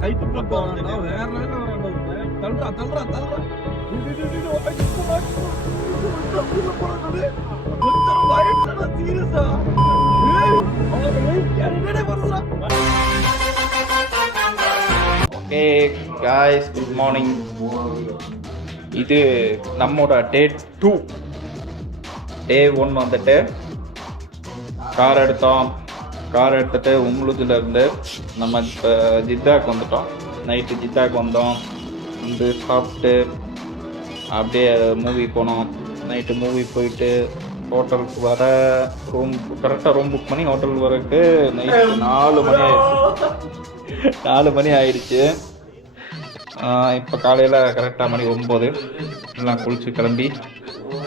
கைட்டு போட்டு வேற தள்ளுறா தள்ளுறா தள்ளுறா ஓகே காய்ஸ், குட் மார்னிங். இது நம்மோட டே 2. டே 1 வந்துட்டு கார் எடுத்துட்டு உம்லுதுல இருந்து நம்ம இப்போ ஜித்தாக்கு வந்துட்டோம். நைட்டு ஜித்தாக்கு வந்தோம், வந்து சாப்பிட்டு அப்படியே மூவி போனோம். நைட்டு மூவி போயிட்டு ஹோட்டலுக்கு வர கரெக்டாக ரூம் புக் பண்ணி ஹோட்டலுக்கு வரக்கு நைட்டு 4 மணி ஆயிடுச்சு. இப்போ காலையில் கரெக்டாக மணி 9 எல்லாம் குளிச்சு கிளம்பி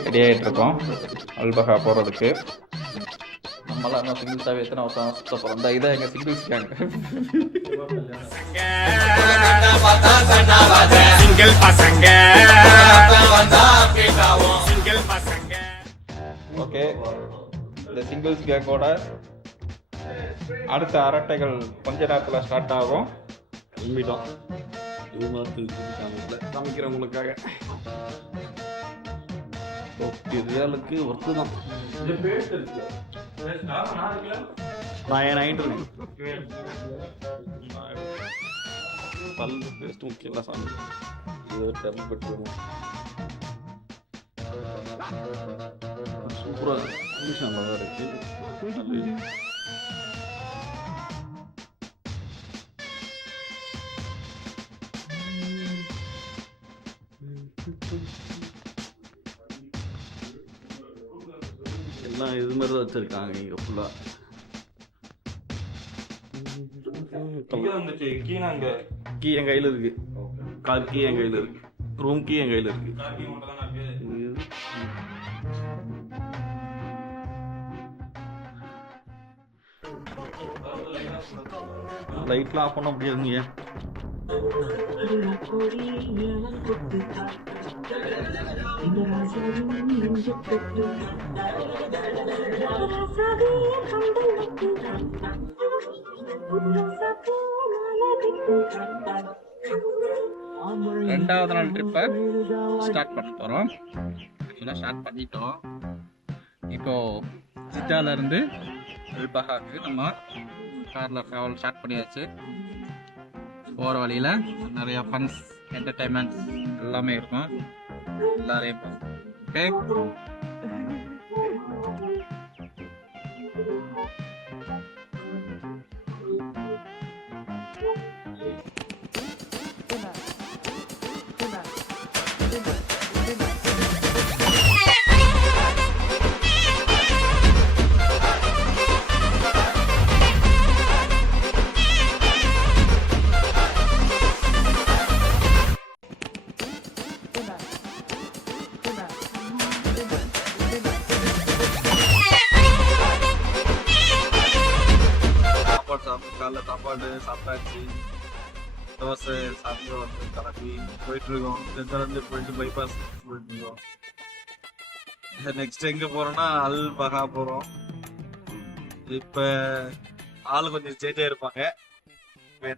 ரெடி ஆகிட்டுருக்கோம் அல்பகா போகிறதுக்கு. நம்மளாம் என்ன சிங்கிள்ஸாகவே எத்தனை வருஷம் சுத்த போகிறோம். இந்த இதை எங்கள் சிங்கிள்ஸ் கேங்க ஓகே. இந்த சிங்கிள்ஸ் கேங்கோட அடுத்த அரட்டைகள் கொஞ்ச நேரத்தில் ஸ்டார்ட் ஆகும். கிளம்பிட்டோம். சமைக்கிறவங்களுக்காக ரியாலுக்கு ஒர்க்கு தான். பல்லு பேஸ்ட் முக்கியம் சாமி. டெர்ம் பெட்ரோம் சூப்பராக நல்லா தான் இருக்கு. எல்லாம் இது மாதிரி தான் வச்சிருக்காங்க இங்கே ஃபுல்லாக. கீ என் கையில் இருக்கு, கார் கீ என் கையில் இருக்கு, ரூம் கீ என் கையில் இருக்கு. லைட்லாம் ஆஃப் பண்ண முடியாதுங்க. ரெண்டாவது நாள் ட்ரிப்பை ஸ்டார்ட் பண்ண போகிறோம். ஆக்சுவலாக ஸ்டார்ட் பண்ணிட்டோம். இப்போது ஜித்தாலேருந்து அல்பகாவுக்கு நம்ம காரில் ட்ராவல் ஸ்டார்ட் பண்ணியாச்சு. போகிற வழியில் நிறையா ஃபன்ஸ், என்டர்டைன்மெண்ட்ஸ் எல்லாமே இருக்கும். எல்லாரையும் ஓகே. காலைல சாப்பாடு சாப்பிட்டாச்சு. தோசை சாப்பிட்டு வந்து கிளம்பி போயிட்டுருக்கோம். சென்டர்லேருந்து போயிட்டு பைபாஸ் போயிட்டுருக்கோம். நெக்ஸ்ட் எங்கே போகிறோன்னா அல்பகா போகிறோம். இப்போ ஆள் கொஞ்சம் சேஞ்சாக இருப்பாங்க.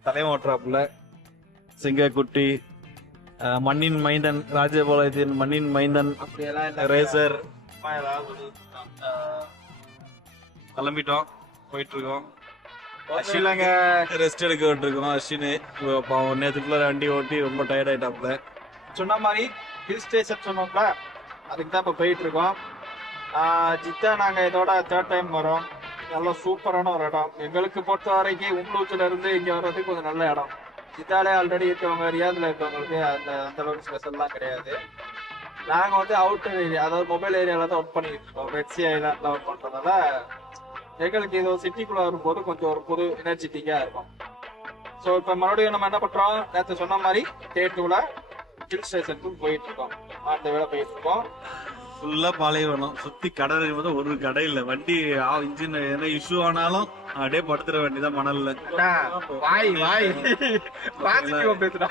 தலைவன் ஓட்டுறாப்புல சிங்கக்குட்டி, மண்ணின் மைந்தன், ராஜபாளையத்தின் மண்ணின் மைந்தன், ரேசர் கிளம்பிட்டோம், போயிட்டுருக்கோம். அஸ்வினாங்க ரெஸ்ட் எடுக்க விட்டுருக்கோம். அஸ்வினு பாவம் நேற்றுக்குள்ள வண்டி ஓட்டி ரொம்ப டயர்ட் ஆகிட்டாப்புல. சொன்ன மாதிரி ஹில் ஸ்டேஷன் சொன்னோம்ல, அதுக்கு தான் இப்போ போயிட்டுருக்கோம். ஜித்தா நாங்கள் இதோட 3rd டைம் வரோம். நல்லா சூப்பரான ஒரு இடம். எங்களுக்கு பொறுத்த வரைக்கும் உம்லூச்சில் இருந்து இங்கே வர்றதுக்கு கொஞ்சம் நல்ல இடம். ஜித்தாலே ஆல்ரெடி இருக்கவங்க, ரியாதில் இருக்கவங்களுக்கு அந்த அளவுக்கு ஸ்பெஷல்லாம் கிடையாது. நாங்கள் வந்து அவுட்டர் ஏரியா, அதாவது மொபைல் ஏரியாவில் தான் ஒர்க் பண்ணிட்டு இருக்கோம். ரெட்சி ஐலாண்டில் ஒர்க் பண்ணுறதுனால எங்களுக்கு இது சிட்டிக்குள்ளே வரும்போது கொஞ்சம் ஒரு புது எனர்ஜெட்டிக்காக இருக்கும். ஸோ இப்போ மறுபடியும் நம்ம என்ன பண்ணுறோம், நேற்று சொன்ன மாதிரி டே 2ல ஹில் ஸ்டேஷனுக்கு போயிட்டு இருக்கோம். அந்த வேலை போயிட்டு இருக்கோம். ஃபுல்லாக பாலைவனம் சுற்றி கடை போது ஒரு கடை இல்லை. வண்டி இன்ஜின் என்ன இஷ்யூ ஆனாலும் அப்படியே படுத்துற வேண்டியதான் மணல்ல. வாய் பேசுறா.